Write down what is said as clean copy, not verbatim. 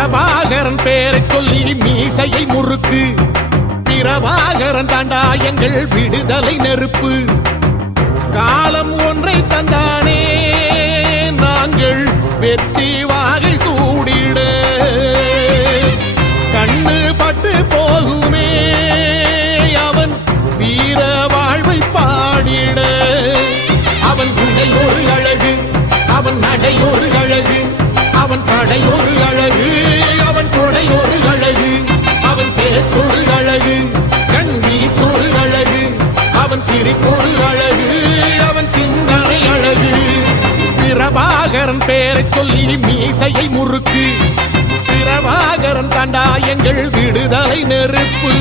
பிரபாகரன் பேரை சொல்லி மீசையை முறுக்கு. பிரபாகரன் தாண்டா எங்கள் விடுதலை நெருப்பு. காலம் ஒன்றை தந்தானே நாங்கள் வெற்றி வாகை சூடிட. கண்ணு பட்டு போகுமே அவன் வீர வாழ்வை பாடிட. அவன் குடையொரு அழகு, அவன் நடையொரு அழகு, அவன் படையொரு அழகு, அவன் கொடையொரு அழகு, அவன் பேச்சொரு அழகு, கண் வீச்சொரு அழகு, அவன் சிரிப்பொரு அழகு, அவன் சிந்தனை அழகு. பிரபாகரன் பேரை சொல்லி மீசையை முறுக்கு. பிரபாகரன் தாண்டா எங்கள் விடுதலை நெருப்பு.